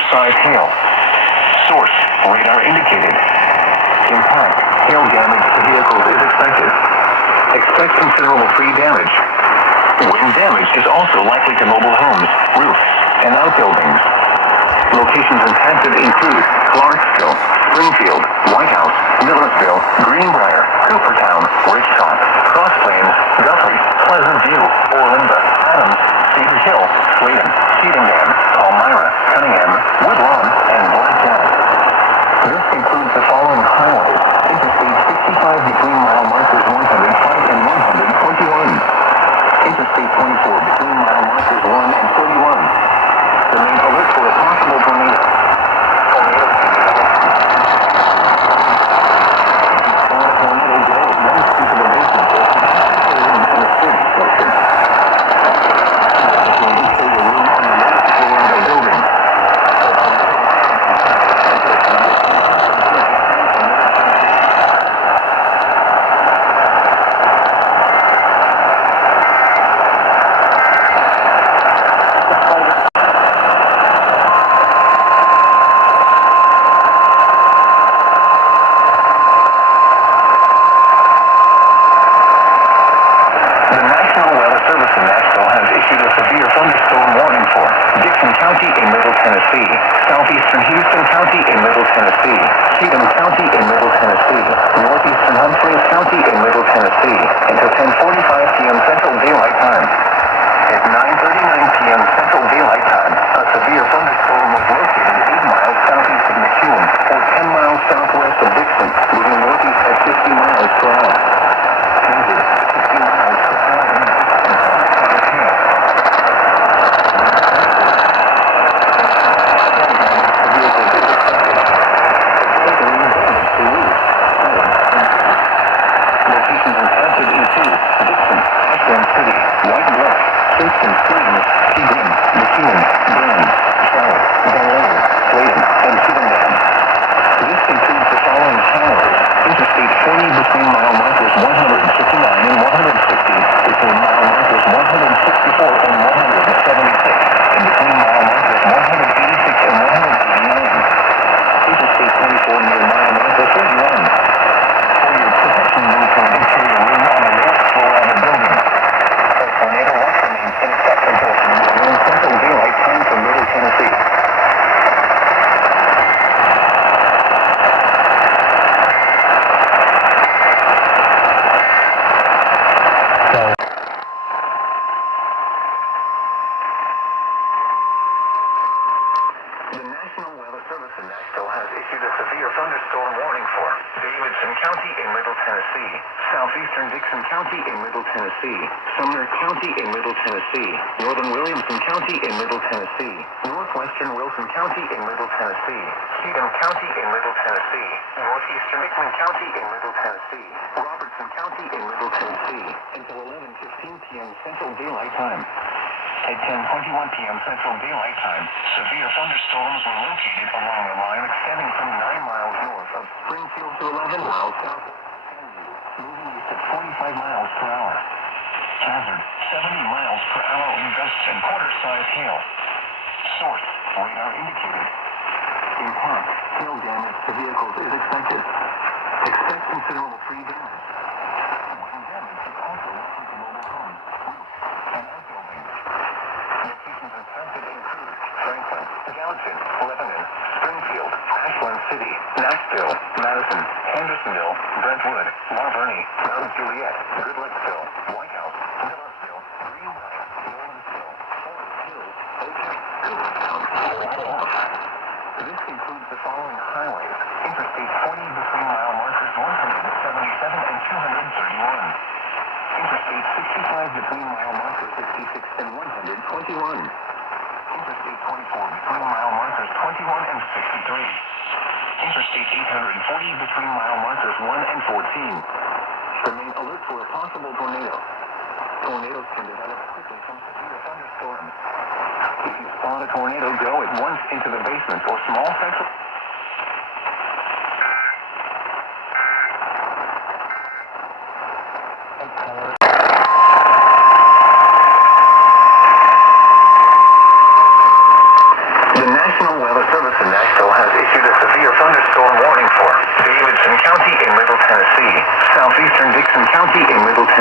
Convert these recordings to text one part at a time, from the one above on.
quarter-size hail. Source, radar indicated. Impact, hail damage to vehicles is expected. Expect considerable tree damage. Wind damage is also likely to mobile homes, roofs, and outbuildings. Locations impacted include Clarksville, Springfield, White House, Millersville, Greenbrier, Coopertown, Richcott, Cross Plains, Guthrie, Pleasant View, Orlinda, Adams, Cedar Hill, Sladen, Cheatham, Palmyra, Cunningham, Woodlawn, and Blackjack. This includes the following highways: Interstate 65 between mile markers 105 and 121. Interstate 24 between mile markers 1 and 31. Remain alert for a possible tornado. Southeastern Houston County in Middle Tennessee, Cheatham County in Middle Tennessee, northeastern Humphreys County in Middle Tennessee, until 10:45 p.m. Central Daylight Time. At 9:39 p.m. Central Daylight Time, a severe thunderstorm was located 8 miles southeast of McCune, or 10 miles southwest of Dixon, moving northeast at 50 miles per hour. Hazard, 50 miles per hour in Dixon. Southeastern Dixon County in Middle Tennessee, Sumner County in Middle Tennessee, Northern Williamson County in Middle Tennessee, Northwestern Wilson County in Middle Tennessee, Cheatham County in Middle Tennessee, Northeastern Hickman County in Middle Tennessee, Robertson County in Middle Tennessee, until 11:15 p.m. Central Daylight Time. At 10:21 p.m. Central Daylight Time, severe thunderstorms were located along the line extending from 9 miles north of Springfield to 11 miles south of moving east at 45 miles per hour. Hazard, 70 miles per hour wind gusts and quarter-size hail. Source, radar indicated. Impact, hail damage to vehicles is expected. Expect considerable tree damage. Wind damage is also likely to mobile homes, roofs, and outbuildings. Locations impacted include Franklin, Gallatin, Lebanon, Springfield, Ashland City, Nashville, Madison, Hendersonville, Brentwood, La Vernie, Mount Juliet, Goodlettsville, White House, Millersville, Greenbrier, Orlindsville, Forest Hills, Ocean, Coopertown, and White House. This includes the following highways: Interstate 40 between mile markers 177 and 231. Interstate 65 between mile markers 66 and 121. Interstate 24 between mile markers 21 and 63. Interstate 840 between mile markers 1 and 14. Remain alert for a possible tornado. Tornadoes can develop quickly from severe thunderstorms. If you spot a tornado, go at once into the basement or small section. The National Weather Service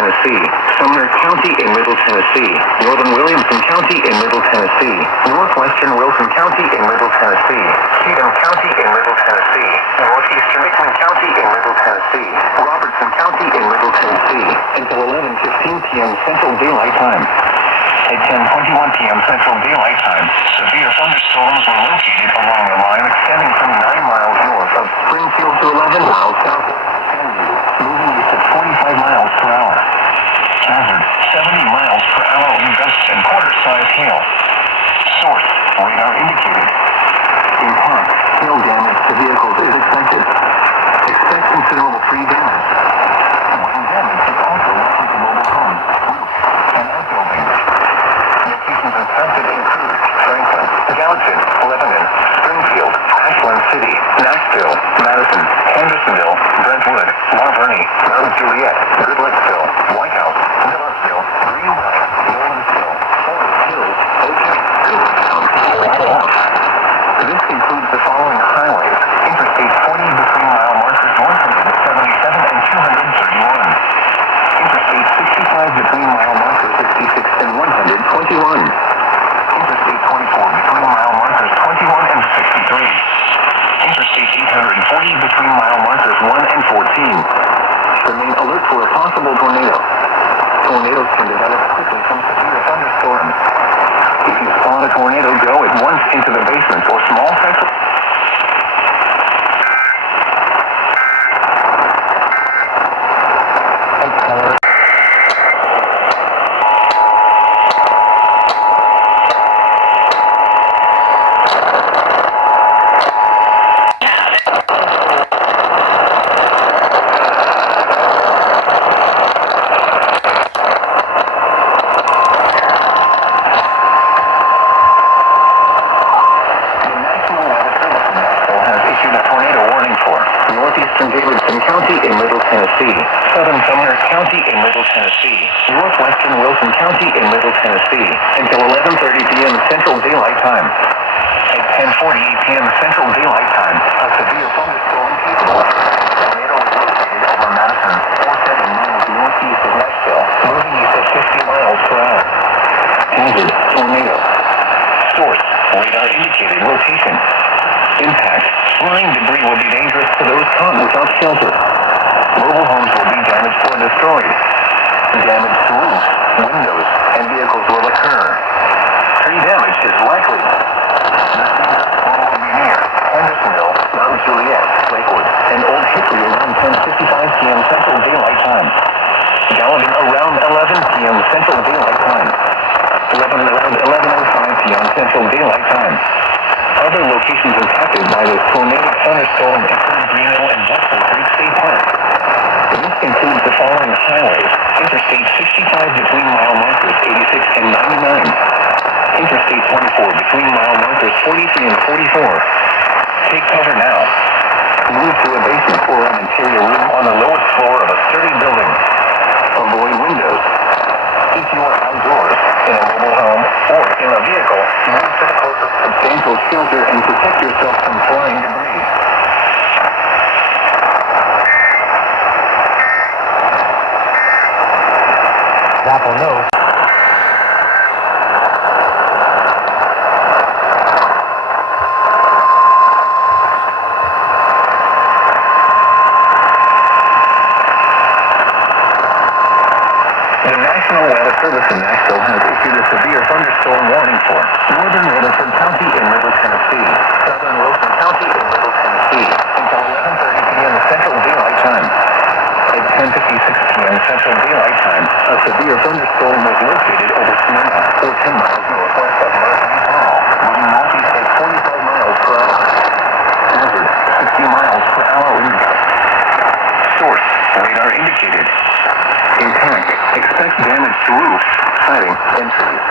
Tennessee, Sumner County in Middle Tennessee, Northern Williamson County in Middle Tennessee, Northwestern Wilson County in Middle Tennessee, Cheatham County in Middle Tennessee, Northeastern Hickman County in Middle Tennessee, Robertson County in Middle Tennessee, until 11:15 p.m. Central Daylight Time. At 10:21 p.m. Central Daylight Time, severe thunderstorms were located along the line extending from 9 miles north of Springfield to 11 miles south of Sandy, moving east at 45 miles per hour. Hazard, 70 miles per hour wind gusts and quarter-size hail. Source, radar indicated. Impact, hail damage to vehicles is expected. Expect considerable tree damage. Wind damage is also likely to mobile homes, roofs, and outbuildings. Locations impacted include Franklin, Gallatin, Lebanon, Springfield, Ashland City, Nashville, Madison, Hendersonville, Brentwood, Mount Vernon, Mount Juliet, Goodlettsville, White House, Millersville, Greenville, Nolensville, Forest Hills, Ocean, Cooperstown, Off. This includes the following highways: Interstate 40 between mile markers 177 and 231. Interstate 65 between mile markers 66 and 121. Interstate 24 between mile markers 21 and 63. Interstate 840 between mile markers 1 and 14. Remain alert for a possible tornado. Tornadoes can develop quickly from severe thunderstorms. If you spot a tornado, go at once into the basement or small central. Southern Sumner County in Middle Tennessee, Northwestern Wilson County in Middle Tennessee, until 11:30 p.m. Central Daylight Time. At 10:48 p.m. Central Daylight Time, a severe thunderstorm capable. Tornado was located over Madison, 47 miles northeast of Nashville, moving east at 50 miles per hour. Hazard, tornado. Source, radar indicated location. Impact, flying debris will be dangerous to those caught without shelter. Mobile homes will be damaged or destroyed. Damage to roofs, windows, and vehicles will occur. Tree damage is likely. The thunderstorm will be near Hendersonville, Mount Juliet, Lakewood, and Old Hickory around 10:55 p.m. Central Daylight Time. Gallatin around 11 p.m. Central Daylight Time. Lebanon around 11:05 p.m. Central Daylight Time. Other locations impacted by this tornadic thunderstorm include Greenville and Buffalo Creek State Park. This includes the following highways: Interstate 65 between mile markers 86 and 99. Interstate 24 between mile markers 43 and 44. Take cover now. Move to a basement or an interior room on the lowest floor of a sturdy building. Avoid windows. If you are outdoors, in a mobile home, or in a vehicle, move to the closest substantial shelter and protect yourself from flying debris. Apple knows. The National Weather Service in Nashville has issued a severe thunderstorm warning for northern Rutherford County in Middle Tennessee, southern Wilson County in Middle Tennessee, until 11:30 p.m. Central Daylight Time. At 10:56 p.m. Central Daylight Time, a severe thunderstorm was located over Smyrna, or 10 miles northwest of Murphy Hall, moving northeast at 45 miles per hour. Hazard, 60 miles per hour wind gusts. Source, radar indicated. Impact, expect damage to roofs, siding, and trees.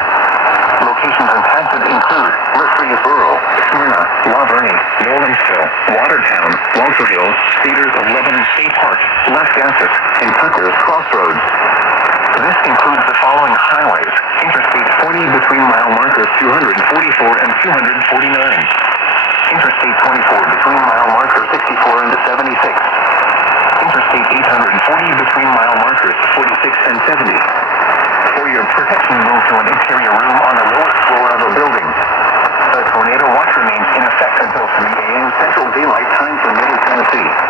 Locations impacted include Murfreesboro, Smyrna, La Vergne, Nolensville, Watertown, Walter Hills, Cedars of Lebanon State Park, Lascasas, and Tucker's Crossroads. This includes the following highways: Interstate 40 between mile markers 244 and 249. Interstate 24 between mile markers 64 and 76. Interstate 40 between mile markers 46 and 70. For your protection, move to an interior room on the lowest floor of a building. The tornado watch remains in effect until 3 a.m. Central Daylight Time for Middle Tennessee.